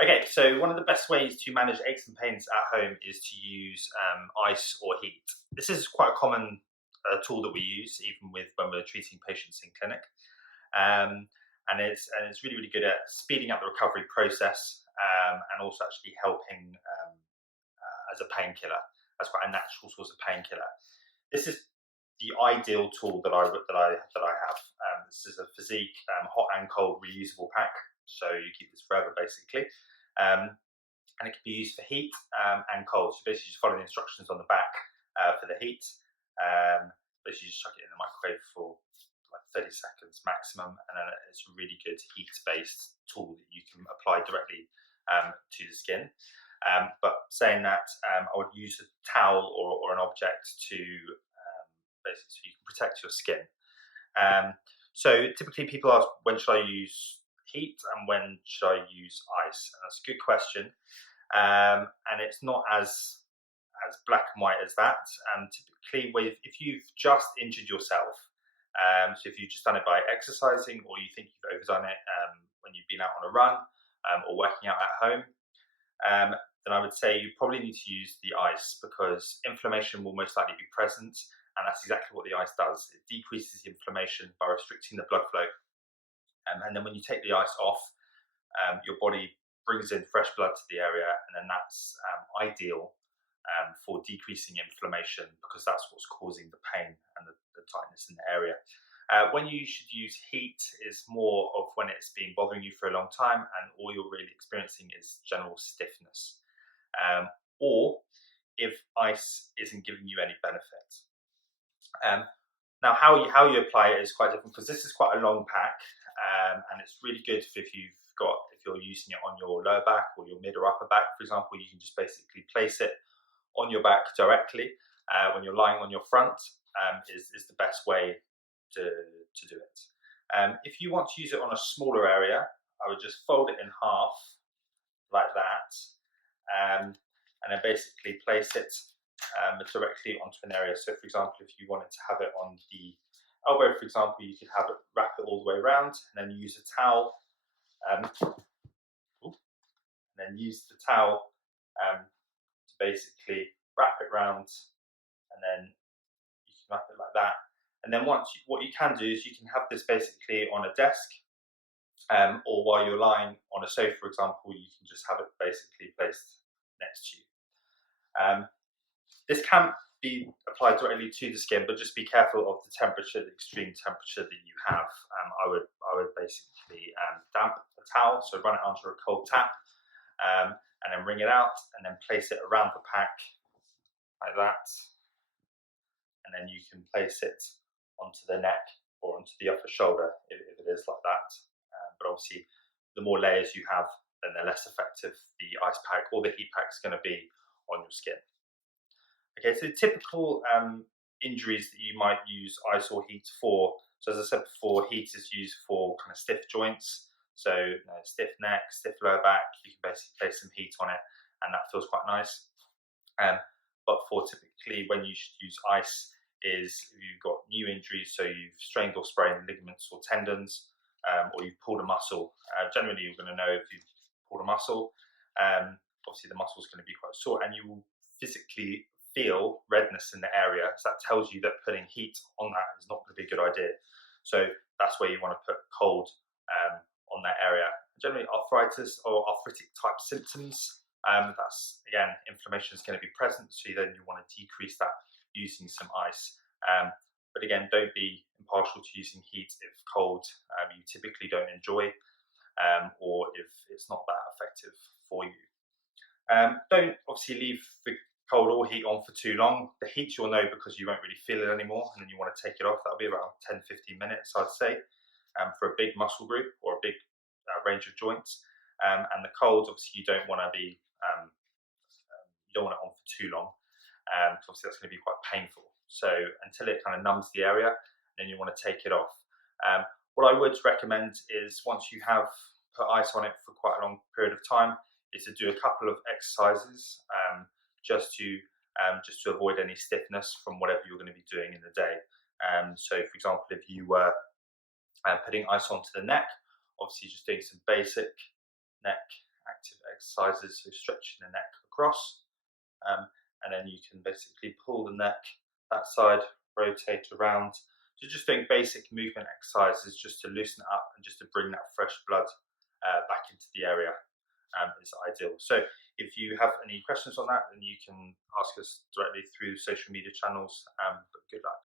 Okay, so one of the best ways to manage aches and pains at home is to use ice or heat. This is quite a common tool that we use, even with when we're treating patients in clinic, um, and it's really good at speeding up the recovery process and also actually helping as a painkiller. That's quite a natural source of painkiller. This is the ideal tool that I have. This is a physique hot and cold reusable pack, so you keep this forever basically. Um, and it can be used for heat and cold. So basically, just follow the instructions on the back for the heat. Basically, just chuck it in the microwave for like 30 seconds maximum, and then it's a really good heat-based tool that you can apply directly to the skin. But saying that, I would use a towel or an object to basically so you can protect your skin. Um, so typically, people ask, when should I use heat and when should I use ice? And that's a good question, and it's not as black and white as that. Typically, if you've just injured yourself, so if you've just done it by exercising, or you think you've overdone it when you've been out on a run or working out at home, then I would say you probably need to use the ice because inflammation will most likely be present, and that's exactly what the ice does. It decreases the inflammation by restricting the blood flow, and then when you take the ice off, your body brings in fresh blood to the area, and then that's ideal for decreasing inflammation because that's what's causing the pain and the tightness in the area. When you should use heat is more of when it's been bothering you for a long time and all you're really experiencing is general stiffness, or if ice isn't giving you any benefit. Um, Now, how you apply it is quite different because this is quite a long pack, and it's really good if you're using it on your lower back or your mid or upper back, for example. You can just basically place it on your back directly when you're lying on your front. Is the best way to do it. If you want to use it on a smaller area, I would just fold it in half like that, and then basically place it directly onto an area. So, for example, if you wanted to have it on the elbow, for example, you could have it wrap it all the way around, and then use a towel, um, and then use the towel to basically wrap it round, and then you can wrap it like that. And then what you can do is you can have this basically on a desk, or while you're lying on a sofa, for example, you can just have it basically placed next to you. This can be applied directly to the skin, but just be careful of the temperature, the extreme temperature that you have. I would basically damp the towel, so run it under a cold tap, and then wring it out, and then place it around the pack like that, and then you can place it onto the neck or onto the upper shoulder if it is like that. But obviously, the more layers you have, then the less effective the ice pack or the heat pack is going to be on your skin. Okay, so typical injuries that you might use ice or heat for. So as I said before, heat is used for kind of stiff joints. So stiff neck, stiff lower back, you can basically place some heat on it, and that feels quite nice. But for typically when you should use ice is if you've got new injuries, so you've strained or sprained ligaments or tendons, or you've pulled a muscle. Generally, you're going to know if you've pulled a muscle. Obviously, the muscle is going to be quite sore, and you will physically feel redness in the area. So that tells you that putting heat on that is not going to be a good idea. So that's where you want to put cold on that area. Generally, arthritis or arthritic type symptoms. That's again, inflammation is going to be present, so then you want to decrease that using some ice. But again, don't be impartial to using heat if cold you typically don't enjoy, or if it's not that effective for you. Don't obviously leave the cold or heat on for too long. The heat you'll know because you won't really feel it anymore, and then you want to take it off. That'll be around 10-15 minutes, I'd say, for a big muscle group or a big range of joints. And the cold, obviously, you don't want to be you don't want it on for too long, because obviously that's going to be quite painful. So until it kind of numbs the area, then you want to take it off. What I would recommend is once you have put ice on it for quite a long period of time, is to do a couple of exercises just to avoid any stiffness from whatever you're going to be doing in the day. So, for example, if you were putting ice onto the neck, obviously just doing some basic neck active exercises, so stretching the neck across, um, and then you can basically pull the neck that side, rotate around. So just doing basic movement exercises just to loosen it up and just to bring that fresh blood back into the area is ideal. So if you have any questions on that, then you can ask us directly through social media channels. But good luck.